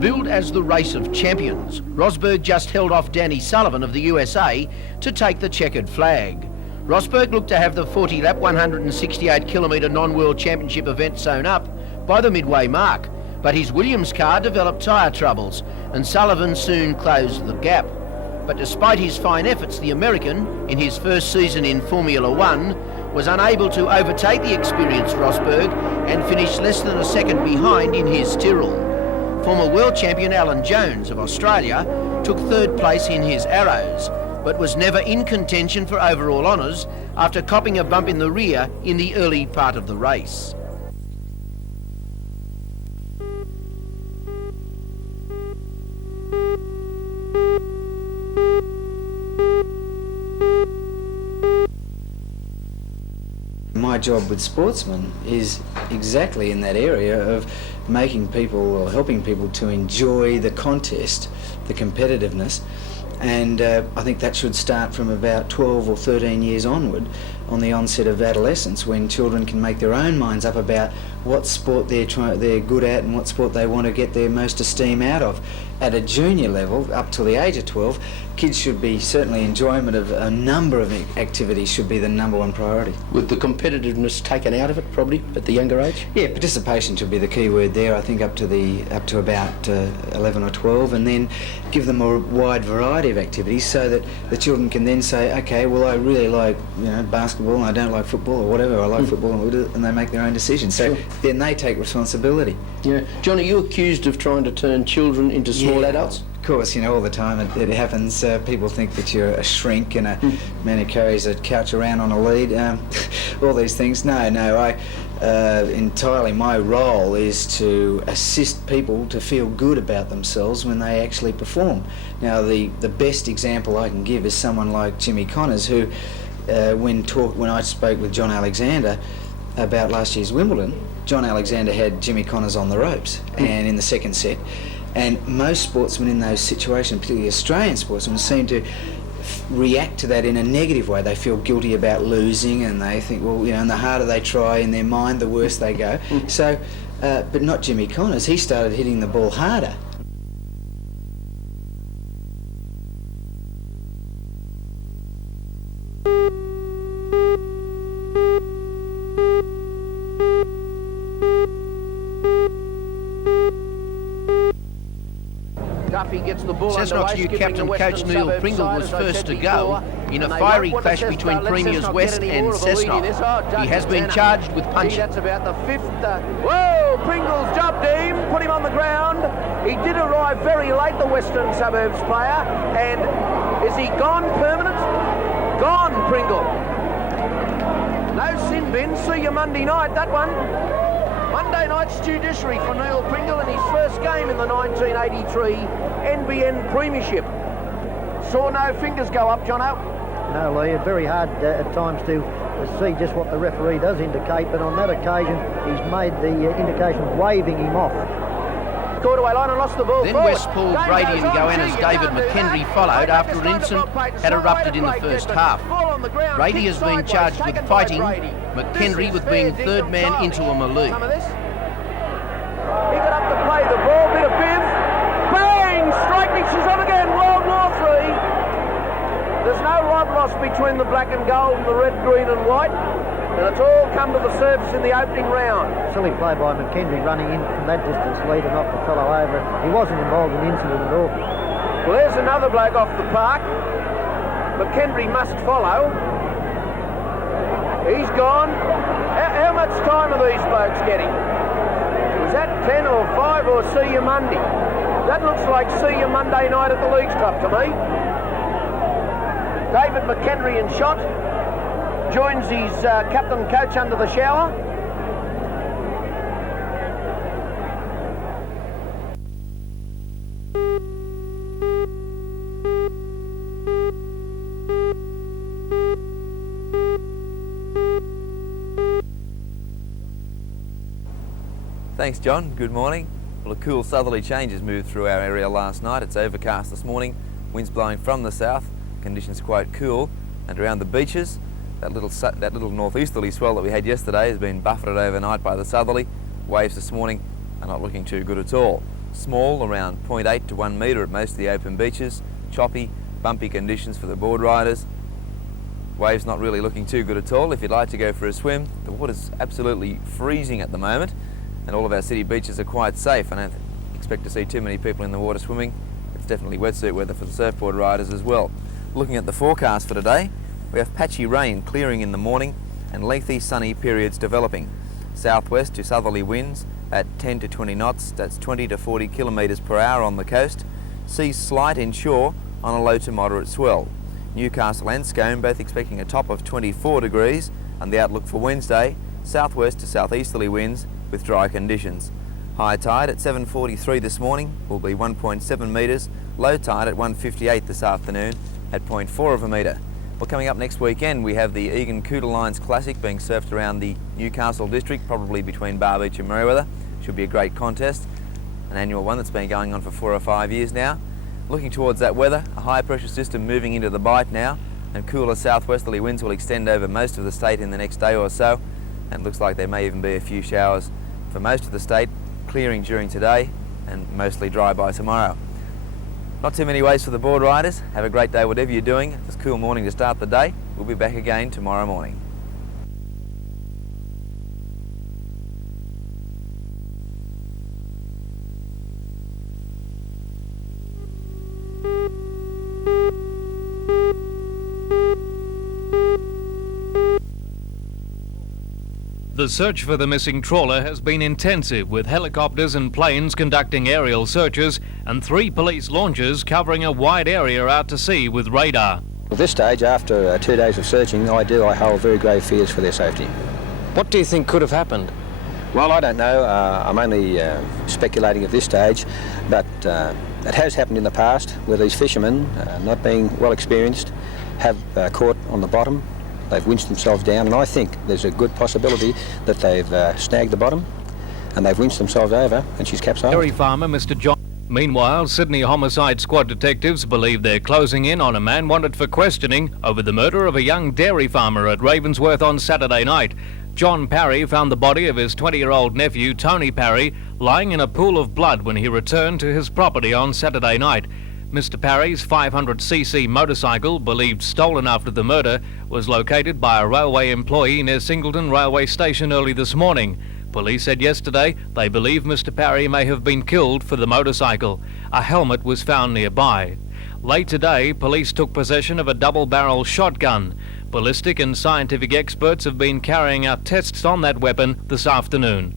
Billed as the race of champions, Rosberg just held off Danny Sullivan of the USA to take the checkered flag. Rosberg looked to have the 40-lap 168-kilometre non-world championship event sewn up by the midway mark, but his Williams car developed tyre troubles and Sullivan soon closed the gap. But despite his fine efforts, the American, in his first season in Formula One, was unable to overtake the experienced Rosberg and finished less than a second behind in his Tyrrell. Former world champion Alan Jones of Australia took third place in his Arrows, but was never in contention for overall honours after copping a bump in the rear in the early part of the race. My job with sportsmen is exactly in that area of making people or helping people to enjoy the contest, the competitiveness, and I think that should start from about 12 or 13 years onward, on the onset of adolescence, when children can make their own minds up about what sport they're good at and what sport they want to get their most esteem out of. At a junior level, up till the age of 12, kids should be, certainly enjoyment of a number of activities should be the number one priority. With the competitiveness taken out of it, probably, at the younger age? Yeah, participation should be the key word there, I think up to about 11 or 12, and then give them a wide variety of activities so that the children can then say, okay, well, I really like, basketball and I don't like football, or whatever, I like football, and they make their own decisions. So then they take responsibility. Yeah. John, are you accused of trying to turn children into small adults? Of course, all the time it happens. People think that you're a shrink and a man who carries a couch around on a lead, all these things. No, entirely my role is to assist people to feel good about themselves when they actually perform. Now, the best example I can give is someone like Jimmy Connors, who, when I spoke with John Alexander about last year's Wimbledon, John Alexander had Jimmy Connors on the ropes, and in the second set. And most sportsmen in those situations, particularly Australian sportsmen, seem to react to that in a negative way. They feel guilty about losing, and they think, well, and the harder they try in their mind, the worse they go. So, but not Jimmy Connors. He started hitting the ball harder. Gets the ball Cessnock's new captain, Coach Neil Pringle, was first to go in a fiery clash between Premiers West and Cessnock. He has been charged with punching. That's about the fifth. Whoa, Pringle's jumped him, put him on the ground. He did arrive very late, the Western Suburbs player, and is he gone permanent? Gone, Pringle. No sin bin, see you Monday night, that one. Monday night's judiciary for Neil Pringle in his first game in the 1983 NBN Premiership. Saw no fingers go up, Jono. No, Lee, it's very hard at times to see just what the referee does indicate, but on that occasion he's made the indication of waving him off. Caught away line and lost the ball. Then forward. West Paul, Brady and Goanna's David McHenry followed after an incident had erupted in the first half. Brady has been charged with fighting, McHenry with being third man into a melee. He got up to play the ball, bit of biv. Bang! Striking, she's on again, World War III. There's no love lost between the black and gold and the red, green and white. And it's all come to the surface in the opening round. Silly play by McHenry running in from that distance lead and knocked the fellow over. He wasn't involved in the incident at all. Well, there's another bloke off the park. McHenry must follow. He's gone. How much time are these blokes getting? Is that 10 or 5 or see you Monday? That looks like see you Monday night at the Leagues Club to me. David McHenry in shot. Joins his captain coach under the shower. Thanks, John. Good morning. Well, a cool southerly change has moved through our area last night. It's overcast this morning, winds blowing from the south, conditions quite cool, and around the beaches, that little northeasterly swell that we had yesterday has been buffeted overnight by the southerly. Waves this morning are not looking too good at all. small, around 0.8 to 1 metre at most of the open beaches, choppy, bumpy conditions for the board riders. Waves not really looking too good at all. If you'd like to go for a swim, the water's absolutely freezing at the moment, and all of our city beaches are quite safe. I don't expect to see too many people in the water swimming. It's definitely wetsuit weather for the surfboard riders as well. Looking at the forecast for today, we have patchy rain clearing in the morning and lengthy sunny periods developing. Southwest to southerly winds at 10 to 20 knots, that's 20 to 40 kilometres per hour on the coast. Seas slight inshore on a low to moderate swell. Newcastle and Scone both expecting a top of 24 degrees, and the outlook for Wednesday, southwest to southeasterly winds with dry conditions. High tide at 7:43 this morning will be 1.7 metres, low tide at 1:58 this afternoon at 0.4 of a metre. Well, coming up next weekend, we have the Egan Cooter Lines Classic being surfed around the Newcastle district, probably between Bar Beach and Merewether. Should be a great contest, an annual one that's been going on for 4 or 5 years now. Looking towards that weather, a high pressure system moving into the bight now, and cooler southwesterly winds will extend over most of the state in the next day or so, and it looks like there may even be a few showers for most of the state, clearing during today and mostly dry by tomorrow. Not too many ways for the board riders. Have a great day whatever you're doing. It's a cool morning to start the day. We'll be back again tomorrow morning. The search for the missing trawler has been intensive, with helicopters and planes conducting aerial searches and 3 police launches covering a wide area out to sea with radar. At this stage, after 2 days of searching, I hold very grave fears for their safety. What do you think could have happened? Well, I don't know. I'm only speculating at this stage, but it has happened in the past where these fishermen, not being well experienced, have caught on the bottom. They've winched themselves down, and I think there's a good possibility that they've snagged the bottom and they've winched themselves over and she's capsized. Dairy farmer Mr. John. Meanwhile, Sydney Homicide Squad detectives believe they're closing in on a man wanted for questioning over the murder of a young dairy farmer at Ravensworth on Saturday night. John Parry found the body of his 20-year-old nephew, Tony Parry, lying in a pool of blood when he returned to his property on Saturday night. Mr. Parry's 500cc motorcycle, believed stolen after the murder, was located by a railway employee near Singleton Railway Station early this morning. Police said yesterday they believe Mr. Parry may have been killed for the motorcycle. A helmet was found nearby. Late today, police took possession of a double-barrel shotgun. Ballistic and scientific experts have been carrying out tests on that weapon this afternoon.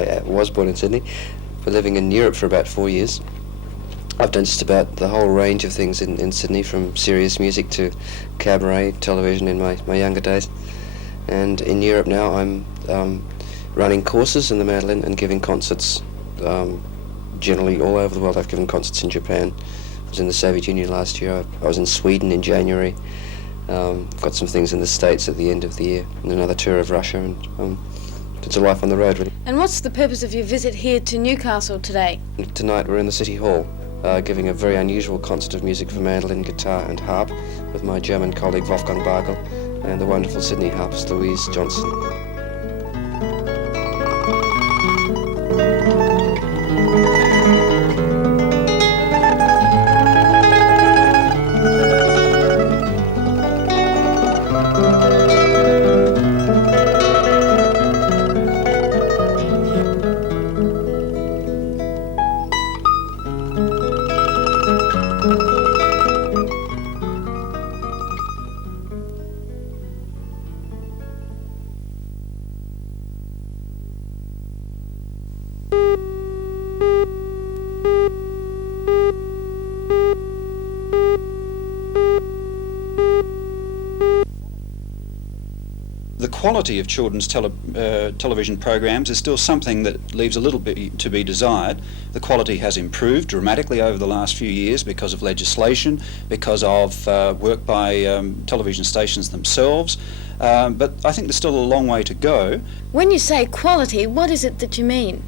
I was born in Sydney, but living in Europe for about 4 years. I've done just about the whole range of things in Sydney, from serious music to cabaret, television in my younger days. And in Europe now I'm running courses in the mandolin and giving concerts generally all over the world. I've given concerts in Japan. I was in the Soviet Union last year. I was in Sweden in January. Got some things in the States at the end of the year, and another tour of Russia, and it's a life on the road, really. And what's the purpose of your visit here to Newcastle today? Tonight we're in the City Hall, giving a very unusual concert of music for mandolin, guitar and harp with my German colleague Wolfgang Bargel and the wonderful Sydney harpist Louise Johnson. quality of children's television programs is still something that leaves a little bit to be desired. The quality has improved dramatically over the last few years because of legislation, because of work by television stations themselves, but I think there's still a long way to go. When you say quality, what is it that you mean?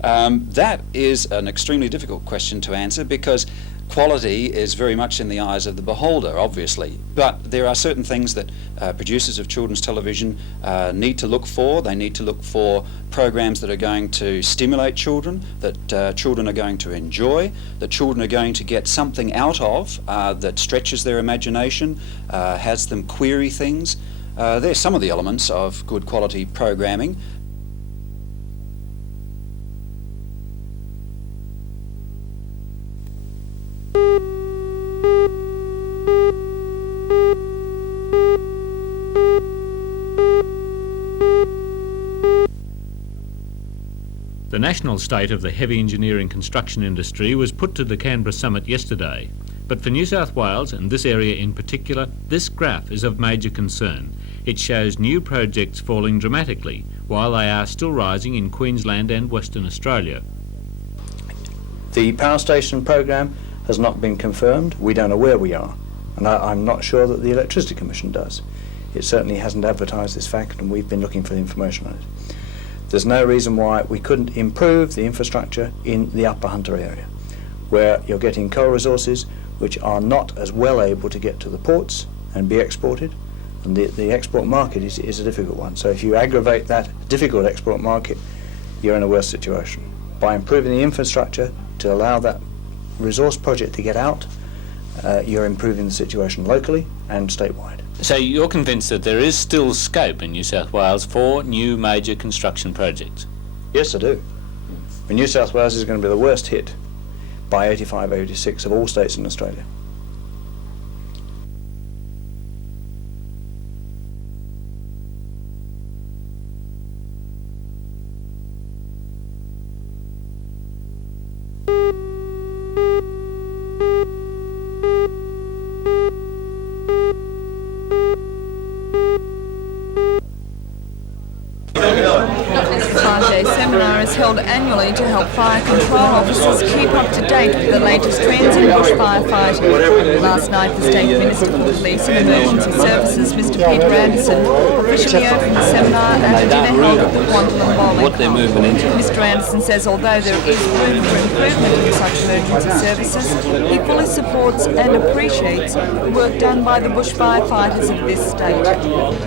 That is an extremely difficult question to answer because quality is very much in the eyes of the beholder, obviously, but there are certain things that producers of children's television need to look for. They need to look for programs that are going to stimulate children, that children are going to enjoy, that children are going to get something out of that stretches their imagination, has them query things. They're some of the elements of good quality programming. The national state of the heavy engineering construction industry was put to the Canberra summit yesterday. But for New South Wales, and this area in particular, this graph is of major concern. It shows new projects falling dramatically, while they are still rising in Queensland and Western Australia. The power station program has not been confirmed. We don't know where we are, and I'm not sure that the Electricity Commission does. It certainly hasn't advertised this fact, and we've been looking for the information on it. There's no reason why we couldn't improve the infrastructure in the Upper Hunter area, where you're getting coal resources which are not as well able to get to the ports and be exported, and the export market is a difficult one. So if you aggravate that difficult export market, you're in a worse situation. By improving the infrastructure to allow that resource project to get out, you're improving the situation locally and statewide. So you're convinced that there is still scope in New South Wales for new major construction projects? Yes, I do. New South Wales is going to be the worst hit by 85, 86 of all states in Australia. Seminar is held annually to help fire control officers keep up to date with the latest trends in bushfire fighting. Last night, the State Minister for Police and Emergency Services, Mr. Peter Anderson, officially opened the seminar at a dinner held at the Quantilam Bowling Club. Mr. Anderson says although there is room for improvement in such emergency services, he fully supports and appreciates the work done by the bushfire fighters of this state.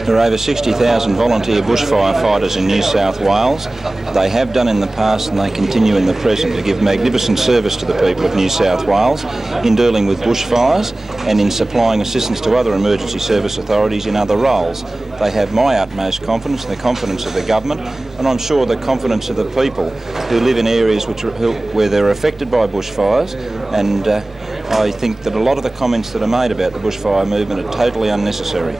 There are over 60,000 volunteer bushfire fighters in New South Wales. They have done in the past and they continue in the present to give magnificent service to the people of New South Wales in dealing with bushfires and in supplying assistance to other emergency service authorities in other roles. They have my utmost confidence and the confidence of the government, and I'm sure the confidence of the people who live in areas where they're affected by bushfires, and I think that a lot of the comments that are made about the bushfire movement are totally unnecessary.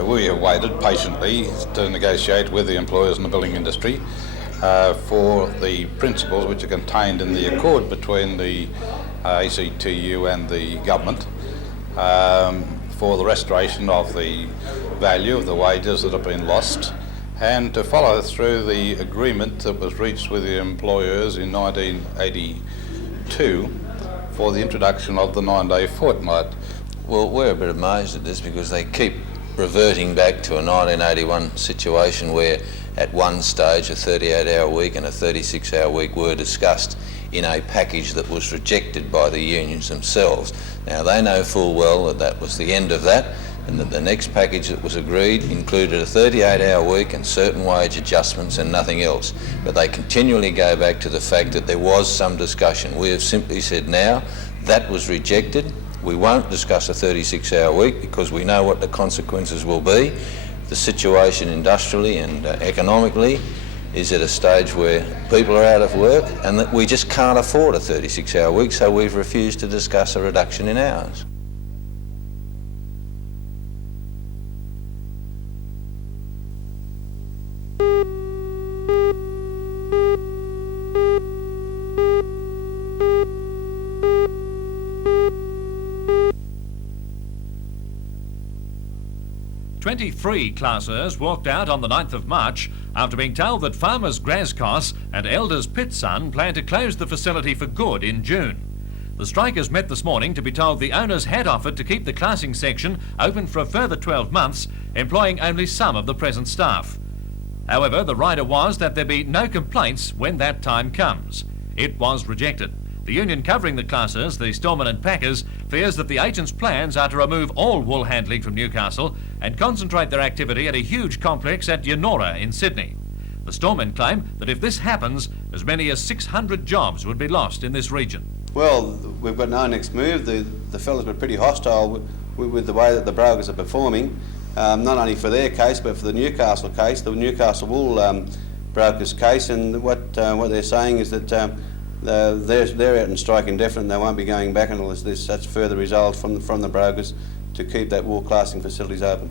We have waited patiently to negotiate with the employers in the building industry for the principles which are contained in the accord between the ACTU and the government for the restoration of the value of the wages that have been lost, and to follow through the agreement that was reached with the employers in 1982 for the introduction of the 9-day fortnight. Well, we're a bit amazed at this because they keep reverting back to a 1981 situation where at one stage a 38-hour week and a 36-hour week were discussed in a package that was rejected by the unions themselves. Now they know full well that that was the end of that, and that the next package that was agreed included a 38-hour week and certain wage adjustments and nothing else. But they continually go back to the fact that there was some discussion. We have simply said now that was rejected. We won't discuss a 36-hour week because we know what the consequences will be. The situation industrially and economically is at a stage where people are out of work and that we just can't afford a 36-hour week, so we've refused to discuss a reduction in hours. Three classers walked out on the 9th of March after being told that farmers Grascos and Elders Pitsun plan to close the facility for good in June. The strikers met this morning to be told the owners had offered to keep the classing section open for a further 12 months, employing only some of the present staff. However, the rider was that there be no complaints when that time comes. It was rejected. The union covering the classers, the Storemen and Packers, fears that the agents' plans are to remove all wool handling from Newcastle and concentrate their activity at a huge complex at Yennora in Sydney. The Storemen claim that if this happens, as many as 600 jobs would be lost in this region. Well, we've got no next move. The fellas were pretty hostile with the way that the brokers are performing, not only for their case but for the Newcastle case, the Newcastle wool brokers case, and what they're saying is that they're out on strike indefinite and they won't be going back unless there's such further results from the brokers to keep that wool classing facilities open.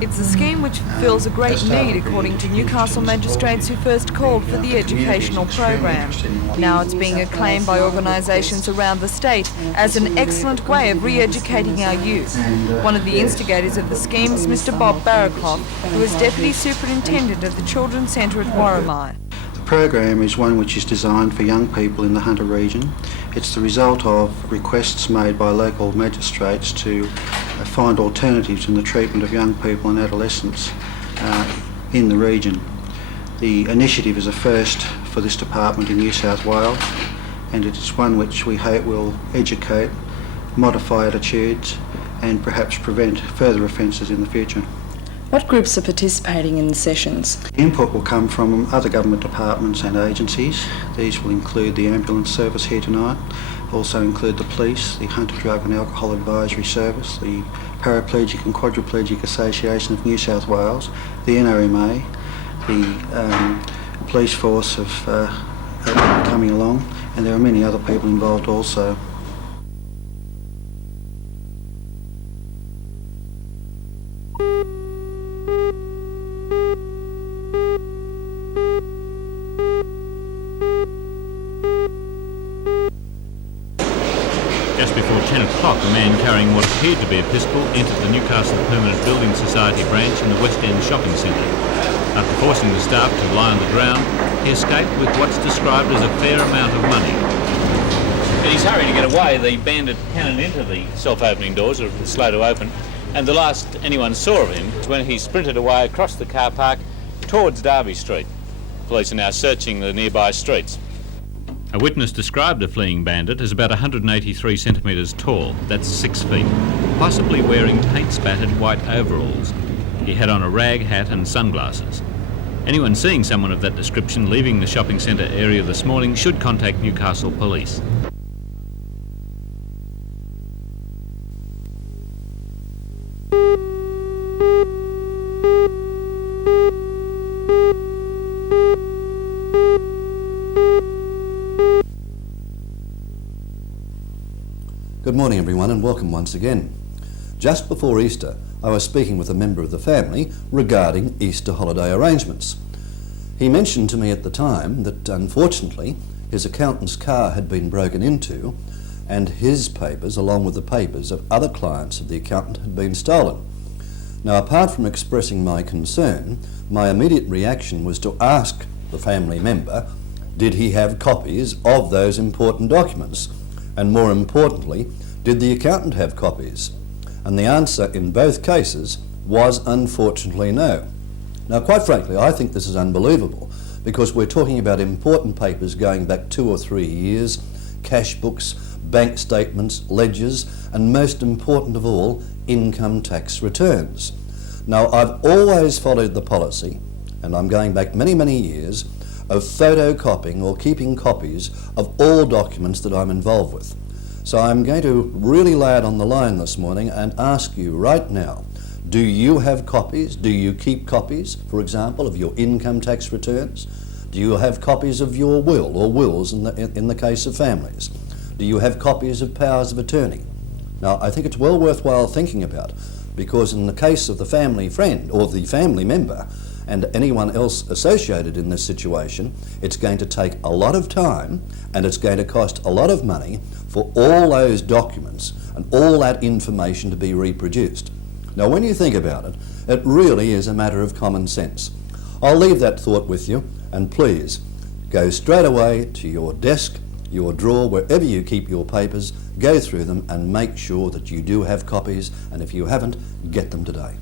It's a scheme which fulfills a great need, according to Newcastle magistrates who first called for the educational program. Now it's being acclaimed by organisations around the state as an excellent way of re-educating our youth. One of the instigators of the scheme is Mr Bob Barakoff, who is Deputy Superintendent of the Children's Centre at Warramai. The program is one which is designed for young people in the Hunter region. It's the result of requests made by local magistrates to find alternatives in the treatment of young people and adolescents in the region. The initiative is a first for this department in New South Wales, and it is one which we hope will educate, modify attitudes and perhaps prevent further offences in the future. What groups are participating in the sessions? Input will come from other government departments and agencies. These will include the ambulance service here tonight, also include the police, the Hunter Drug and Alcohol Advisory Service, the Paraplegic and Quadriplegic Association of New South Wales, the NRMA, the police force have coming along, and there are many other people involved also. Just before 10 o'clock, a man carrying what appeared to be a pistol entered the Newcastle Permanent Building Society branch in the West End shopping centre. After forcing the staff to lie on the ground, he escaped with what's described as a fair amount of money. In his hurry to get away, the bandit cannoned into the self-opening doors, or the slow to open, and the last anyone saw of him was when he sprinted away across the car park towards Derby Street. Police are now searching the nearby streets. A witness described the fleeing bandit as about 183 centimetres tall, that's 6 feet, possibly wearing paint-spattered white overalls. He had on a rag hat and sunglasses. Anyone seeing someone of that description leaving the shopping centre area this morning should contact Newcastle Police. Good morning everyone and welcome once again. Just before Easter I was speaking with a member of the family regarding Easter holiday arrangements. He mentioned to me at the time that unfortunately his accountant's car had been broken into and his papers along with the papers of other clients of the accountant had been stolen. Now apart from expressing my concern, my immediate reaction was to ask the family member did he have copies of those important documents, and more importantly, did the accountant have copies? And the answer in both cases was unfortunately no. Now quite frankly I think this is unbelievable because we're talking about important papers going back 2 or 3 years, cash books, bank statements, ledgers, and most important of all, income tax returns. Now I've always followed the policy, and I'm going back many years, of photocopying or keeping copies of all documents that I'm involved with. So I'm going to really lay it on the line this morning and ask you right now, do you have copies? Do you keep copies, for example, of your income tax returns? Do you have copies of your will or wills in the case of families? Do you have copies of powers of attorney? Now, I think it's well worthwhile thinking about, because in the case of the family friend or the family member and anyone else associated in this situation, it's going to take a lot of time and it's going to cost a lot of money for all those documents and all that information to be reproduced. Now, when you think about it, it really is a matter of common sense. I'll leave that thought with you, and please go straight away to your desk, your drawer, wherever you keep your papers, go through them and make sure that you do have copies, and if you haven't, get them today.